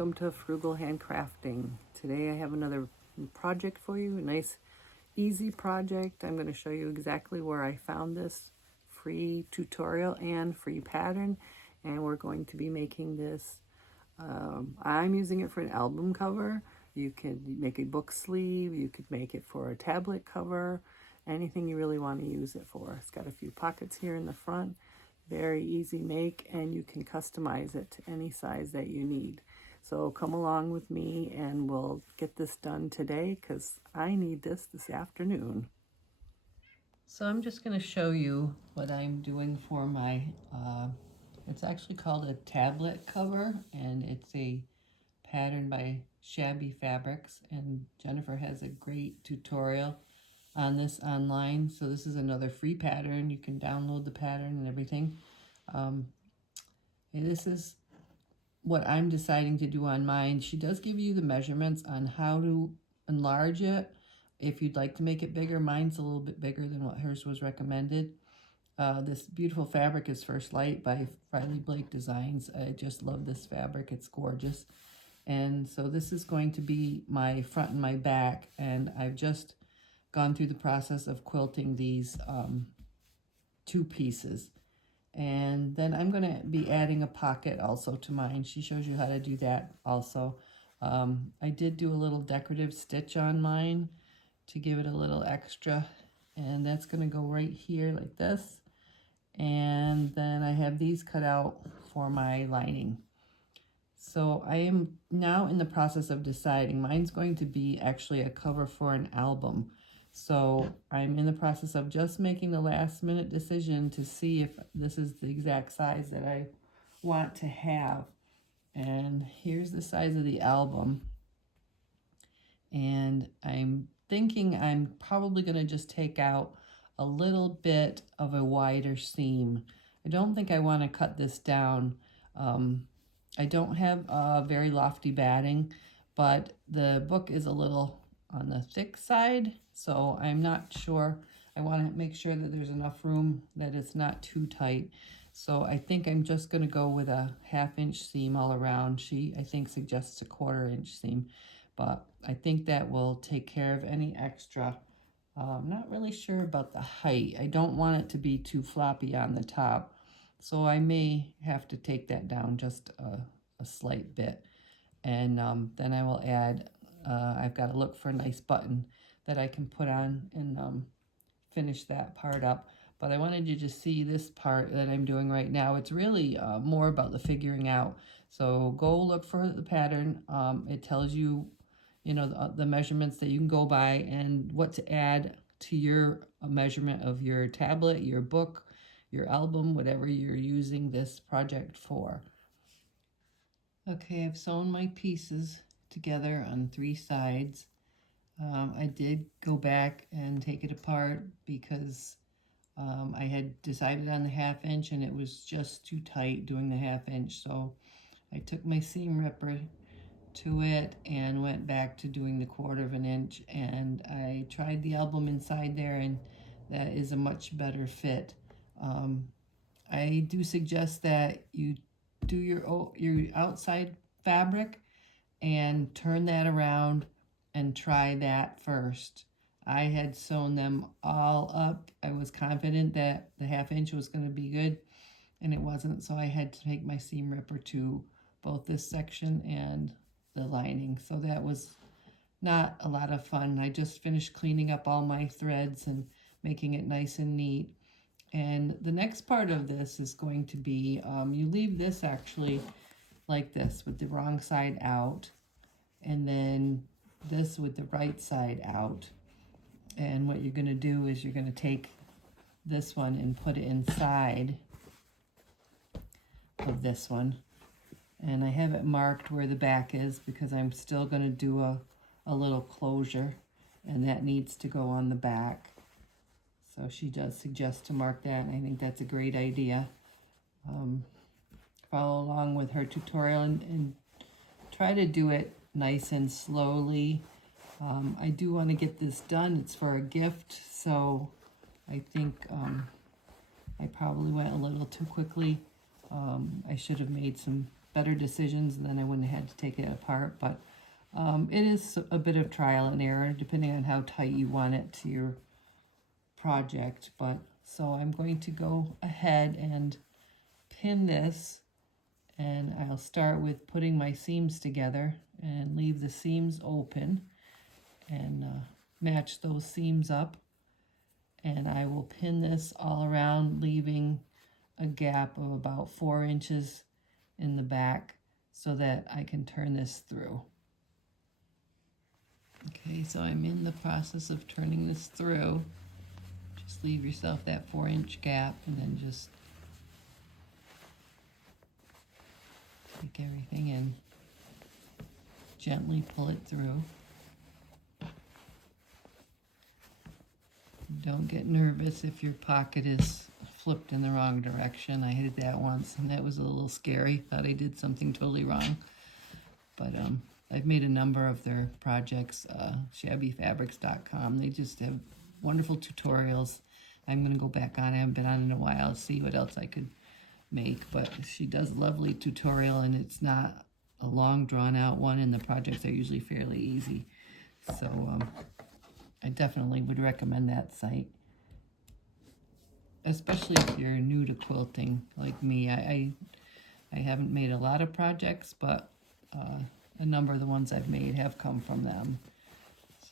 welcome to Frugal Handcrafting. Today I have another project for you, a nice easy project. I'm going to show you exactly where I found this free tutorial and free pattern, and we're going to be making this. I'm using it for an album cover. You could make a book sleeve, you could make it for a tablet cover, anything you really want to use it for. It's got a few pockets here in the front. Very easy make, and you can customize it to any size that you need. So come along with me and we'll get this done today because I need this afternoon. So I'm just going to show you what I'm doing for my, it's actually called a tablet cover, and it's a pattern by Shabby Fabrics, and Jennifer has a great tutorial on this online. So this is another free pattern. You can download the pattern and everything. And this is what I'm deciding to do on mine. She does give you the measurements on how to enlarge it if you'd like to make it bigger. Mine's a little bit bigger than what hers was recommended. This beautiful fabric is First Light by Riley Blake Designs. I just love this fabric. It's gorgeous. And so this is going to be my front and my back, and I've just gone through the process of quilting these two pieces. And then I'm going to be adding a pocket also to mine. She shows you how to do that also. I did do a little decorative stitch on mine to give it a little extra, and that's going to go right here like this. And then I have these cut out for my lining. So I am now in the process of deciding. Mine's going to be actually a cover for an album. So I'm in the process of just making the last minute decision to see if this is the exact size that I want to have. And here's the size of the album. And I'm thinking I'm probably going to just take out a little bit of a wider seam. I don't think I want to cut this down. I don't have a very lofty batting, but the book is a little on the thick side, so I'm not sure. I want to make sure that there's enough room, that it's not too tight. So I think I'm just going to go with a 1/2 inch seam all around. She, I think, suggests a 1/4 inch seam, but I think that will take care of any extra. I'm not really sure about the height. I don't want it to be too floppy on the top, so I may have to take that down just a slight bit. And then I will add, I've got to look for a nice button that I can put on and finish that part up. But I wanted you to see this part that I'm doing right now. It's really more about the figuring out. So go look for the pattern. It tells you, you know, the measurements that you can go by and what to add to your measurement of your tablet, your book, your album, whatever you're using this project for. Okay, I've sewn my pieces together on 3 sides. I did go back and take it apart because I had decided on the 1/2 inch and it was just too tight doing the 1/2 inch. So I took my seam ripper to it and went back to doing the 1/4 inch, and I tried the album inside there, and that is a much better fit. I do suggest that you do your outside fabric and turn that around and try that first. I had sewn them all up. I was confident that the 1/2 inch was going to be good, and it wasn't, so I had to take my seam ripper to both this section and the lining. So that was not a lot of fun. I just finished cleaning up all my threads and making it nice and neat. And the next part of this is going to be, you leave this actually like this with the wrong side out, and then this with the right side out. And what you're going to do is you're going to take this one and put it inside of this one. And I have it marked where the back is because I'm still going to do a little closure, and that needs to go on the back. So she does suggest to mark that, and I think that's a great idea. Follow along with her tutorial and try to do it nice and slowly. I do want to get this done. It's for a gift, so I think I probably went a little too quickly. I should have made some better decisions, and then I wouldn't have had to take it apart. But it is a bit of trial and error depending on how tight you want it to your project. But so I'm going to go ahead and pin this, and I'll start with putting my seams together and leave the seams open and match those seams up. And I will pin this all around, leaving a gap of about 4 inches in the back so that I can turn this through. Okay, so I'm in the process of turning this through. Just leave yourself that 4-inch gap and then just take everything in. Gently pull it through. Don't get nervous if your pocket is flipped in the wrong direction. I did that once and that was a little scary. Thought I did something totally wrong. But I've made a number of their projects, shabbyfabrics.com. They just have wonderful tutorials. I'm going to go back on. I haven't been on in a while to see what else I could make. But she does a lovely tutorial, and it's not a long, drawn-out one, and the projects are usually fairly easy. So I definitely would recommend that site, especially if you're new to quilting like me. I haven't made a lot of projects, but a number of the ones I've made have come from them.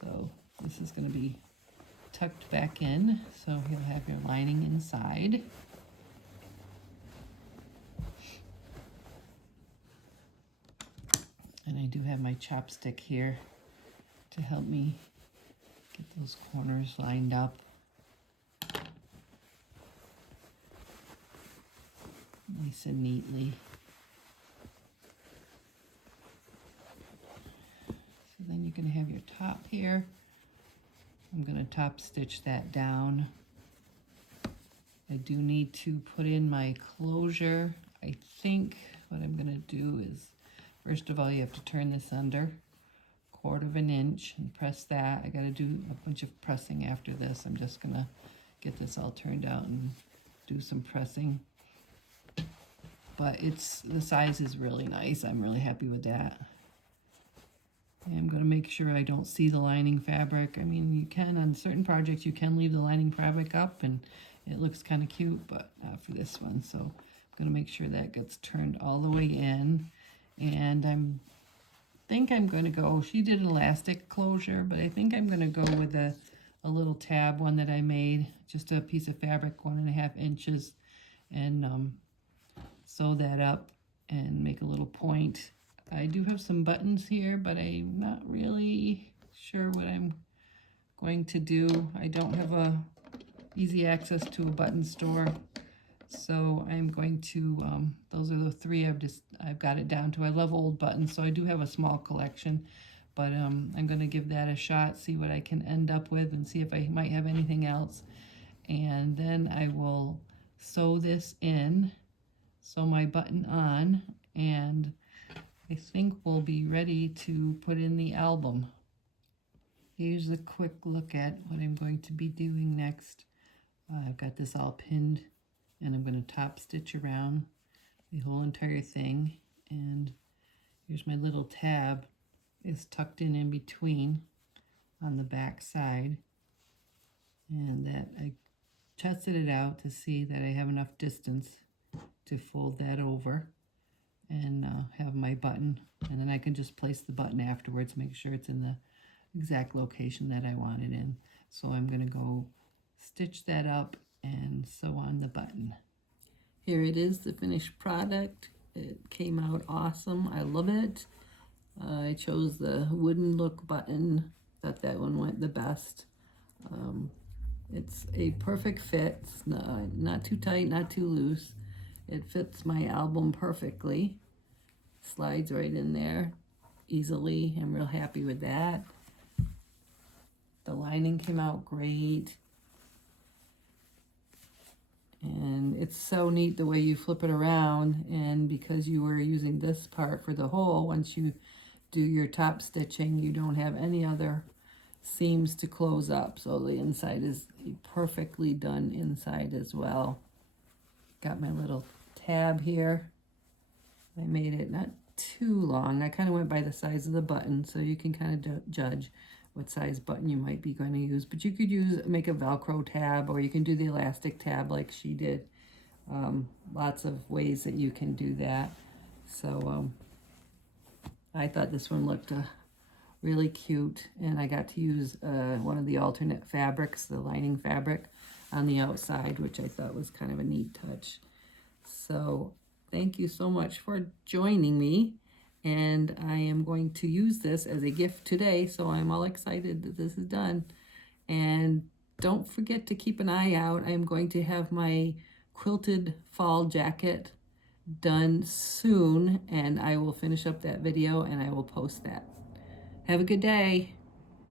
So this is going to be tucked back in, so you'll have your lining inside. And I do have my chopstick here to help me get those corners lined up. Nice and neatly. So then you're going to have your top here. I'm going to top stitch that down. I do need to put in my closure. I think what I'm going to do is, first of all, you have to turn this under 1/4 inch and press that. I got to do a bunch of pressing after this. I'm just going to get this all turned out and do some pressing. But the size is really nice. I'm really happy with that. I'm going to make sure I don't see the lining fabric. I mean, you can, on certain projects, you can leave the lining fabric up and it looks kind of cute, but not for this one. So I'm going to make sure that gets turned all the way in. And I think I'm going to go, she did an elastic closure, but I think I'm going to go with a little tab one that I made, just a piece of fabric, 1.5 inches, and sew that up and make a little point. I do have some buttons here, but I'm not really sure what I'm going to do. I don't have easy access to a button store, so I'm going to, those are the 3 I've got it down to. I love old buttons, so I do have a small collection, but I'm going to give that a shot, see what I can end up with, and see if I might have anything else. And then I will sew this in, sew my button on, and I think we'll be ready to put in the album. Here's a quick look at what I'm going to be doing next. I've got this all pinned, and I'm going to top stitch around the whole entire thing. And here's my little tab. It's tucked in between on the back side. And that I tested it out to see that I have enough distance to fold that over and have my button, and then I can just place the button afterwards, make sure it's in the exact location that I want it in. So I'm going to go stitch that up and sew on the button. Here it is, the finished product. It came out awesome. I love it. I chose the wooden look button. Thought that one went the best. It's a perfect fit. It's not too tight, not too loose. It fits my album perfectly. Slides right in there easily. I'm real happy with that. The lining came out great. And it's so neat the way you flip it around, and because you were using this part for the hole, once you do your top stitching, you don't have any other seams to close up. So the inside is perfectly done inside as well. Got my little tab here. I made it not too long. I kind of went by the size of the button, so you can kind of judge what size button you might be going to use. But you could make a Velcro tab, or you can do the elastic tab like she did. Lots of ways that you can do that. So I thought this one looked really cute, and I got to use one of the alternate fabrics, the lining fabric, on the outside, which I thought was kind of a neat touch. So thank you so much for joining me, and I am going to use this as a gift today, so I'm all excited that this is done. And don't forget to keep an eye out. I'm going to have my quilted fall jacket done soon, and I will finish up that video and I will post that. Have a good day.